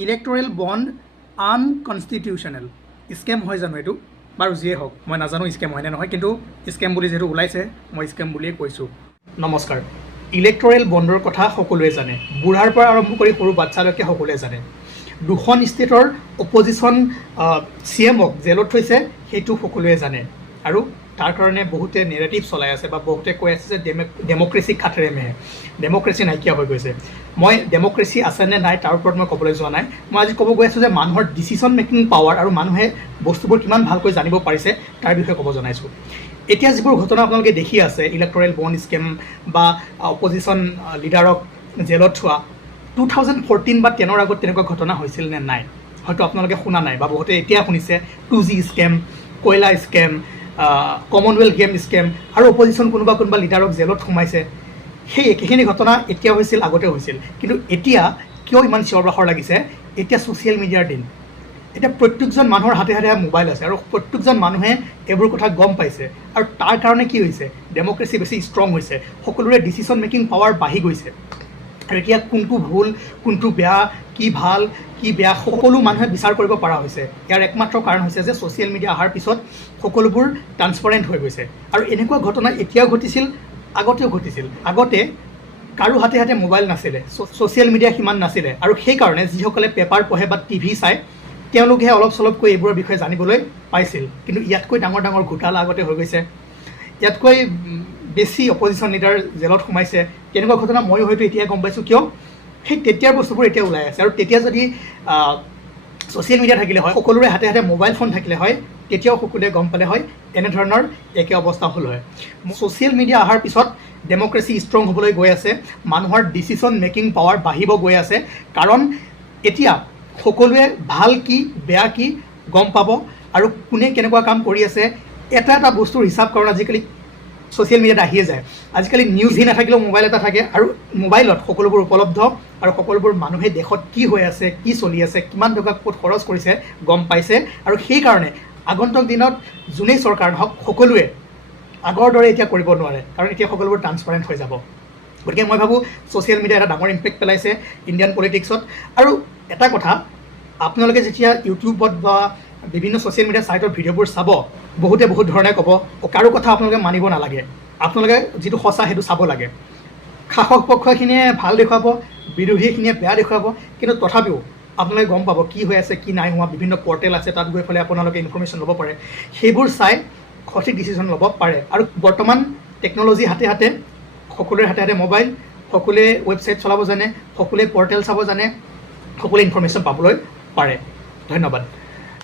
electoral bond আনকনষ্টিটিউচনেল scam হয় জানো এইটো বাৰু যিয়ে হওক মই নাজানো স্কেম হয়নে নহয় কিন্তু স্কেম বুলি যিহেতু ওলাইছে মই স্কেম বুলিয়ে কৈছোঁ নমস্কাৰ ইলেক্টৰেল বণ্ডৰ কথা সকলোৱে জানে বুঢ়াৰ পৰা আৰম্ভ কৰি সৰু বাচ্চালৈকে সকলোৱে জানে দুখন ষ্টেটৰ অপজিশ্যন CMক জেলত থৈছে সেইটো সকলোৱে জানে আৰু তাৰ কাৰণে বহুতে নেৰেটিভ চলাই আছে বা বহুতে কৈ আছে যে ডেমক্ৰেচি খাটৰে মেহে ডেমক্ৰেচি নাইকিয়া হৈ গৈছে মই ডেমক্ৰেচি আছেনে নাই তাৰ ওপৰত মই ক'বলৈ যোৱা নাই মই আজি ক'ব গৈ আছোঁ যে মানুহৰ ডিচিশ্যন মেকিং পাৱাৰ আৰু মানুহে বস্তুবোৰ কিমান ভালকৈ জানিব পাৰিছে তাৰ বিষয়ে ক'ব জনাইছোঁ এতিয়া যিবোৰ ঘটনা আপোনালোকে দেখি আছে ইলেক্টৰেল বণ্ড স্কেম বা অপজিশ্যন লিডাৰক জেলত থোৱা 2014 বা 10ৰ আগত তেনেকুৱা ঘটনা হৈছিল নে নাই হয়তো আপোনালোকে শুনা নাই বা বহুতে এতিয়া শুনিছে 2G স্কেম কয়লা স্কেম কমনৱেলথ গেম স্কেম আৰু অপজিশ্যন কোনোবা লিডাৰক জেলত সোমাইছে সেই একেখিনি ঘটনা এতিয়া হৈছিল আগতে হৈছিল কিন্তু এতিয়া কিয় ইমান চিঞৰ বাখৰ লাগিছে এতিয়া ছ'চিয়েল মিডিয়াৰ দিন এতিয়া প্ৰত্যেকজন মানুহৰ হাতে হাতে মোবাইল আছে আৰু প্ৰত্যেকজন মানুহে এইবোৰ কথা গম পাইছে আৰু তাৰ কাৰণে কি হৈছে ডেমক্ৰেচি বেছি ষ্ট্ৰং হৈছে সকলোৰে ডিচিশ্যন মেকিং পাৱাৰ বাঢ়ি গৈছে আৰু এতিয়া কোনটো ভুল কোনটো বেয়া কি ভাল কি বেয়া সকলো মানুহে বিচাৰ কৰিব পৰা হৈছে ইয়াৰ একমাত্ৰ কাৰণ হৈছে যে ছ'চিয়েল মিডিয়া অহাৰ পিছত সকলোবোৰ ট্ৰান্সপাৰেণ্ট হৈ গৈছে আৰু এনেকুৱা ঘটনা এতিয়াও ঘটিছিল আগতেও ঘটিছিল আগতে কাৰো হাতে হাতে মোবাইল নাছিলে ছ'চিয়েল মিডিয়া সিমান নাছিলে আৰু সেইকাৰণে যিসকলে পেপাৰ পঢ়ে বা টিভি চায় তেওঁলোকেহে অলপ চলপকৈ এইবোৰৰ বিষয়ে জানিবলৈ পাইছিল কিন্তু ইয়াতকৈ ডাঙৰ ডাঙৰ ঘোটালা আগতে হৈ গৈছে ইয়াতকৈ বেছি অপজিশ্যন লিডাৰ জেলত সোমাইছে তেনেকুৱা ঘটনা ময়ো হয়তো এতিয়া গম পাইছোঁ কিয় সেই তেতিয়াৰ বস্তুবোৰ এতিয়া ওলাই আছে আৰু তেতিয়া যদি ছ'চিয়েল মিডিয়া থাকিলে হয় সকলোৰে হাতে হাতে মোবাইল ফোন থাকিলে হয় তেতিয়াও সকলোৱে গম পালে হয় এনেধৰণৰ একে অৱস্থা হ'ল হয় ছ'চিয়েল মিডিয়া অহাৰ পিছত ডেমক্ৰেচি ষ্ট্ৰং হ'বলৈ গৈ আছে মানুহৰ ডিচিশ্যন মেকিং পাৱাৰ বাঢ়িব গৈ আছে কাৰণ এতিয়া সকলোৱে ভাল কি বেয়া কি গম পাব আৰু কোনে কেনেকুৱা কাম কৰি আছে এটা এটা বস্তুৰ হিচাপ কাৰণ আজিকালি ছ'চিয়েল মিডিয়াত আহিয়ে যায় আজিকালি নিউজ হি নাথাকিলেও মোবাইল এটা থাকে আৰু মোবাইলত সকলোবোৰ উপলব্ধ আৰু সকলোবোৰ মানুহে দেশত কি হৈ আছে কি চলি আছে কিমান টকা ক'ত খৰচ কৰিছে গম পাইছে আৰু সেইকাৰণে আগন্তুক দিনত যোনেই চৰকাৰ নহওক সকলোৱে আগৰ দৰে এতিয়া কৰিব নোৱাৰে কাৰণ এতিয়া সকলোবোৰ ট্ৰান্সপাৰেণ্ট হৈ যাব গতিকে মই ভাবোঁ ছ'চিয়েল মিডিয়া এটা ডাঙৰ ইম্পেক্ট পেলাইছে ইণ্ডিয়ান পলিটিক্সত আৰু এটা কথা আপোনালোকে যেতিয়া ইউটিউবত বা বিভিন্ন ছ'চিয়েল মিডিয়া চাইটৰ ভিডিঅ'বোৰ চাব বহুতে বহুত ধৰণে ক'ব কাৰো কথা আপোনালোকে মানিব নালাগে আপোনালোকে যিটো সঁচা সেইটো চাব লাগে শাসক পক্ষখিনিয়ে ভাল দেখুৱাব বিৰোধীখিনিয়ে বেয়া দেখুৱাব কিন্তু তথাপিও আপোনালোকে গম পাব কি হৈ আছে কি নাই হোৱা বিভিন্ন পৰ্টেল আছে তাত গৈ পেলাই আপোনালোকে ইনফৰ্মেশ্যন ল'ব পাৰে সেইবোৰ চাই সঠিক ডিচিশ্যন ল'ব পাৰে আৰু বৰ্তমান টেকন'লজি হাতে হাতে সকলোৰে হাতে হাতে মোবাইল সকলোৱে ৱেবছাইট চলাব জানে সকলোৱে পৰ্টেল চাব জানে সকলোৱে ইনফৰ্মেশ্যন পাবলৈ পাৰে ধন্যবাদ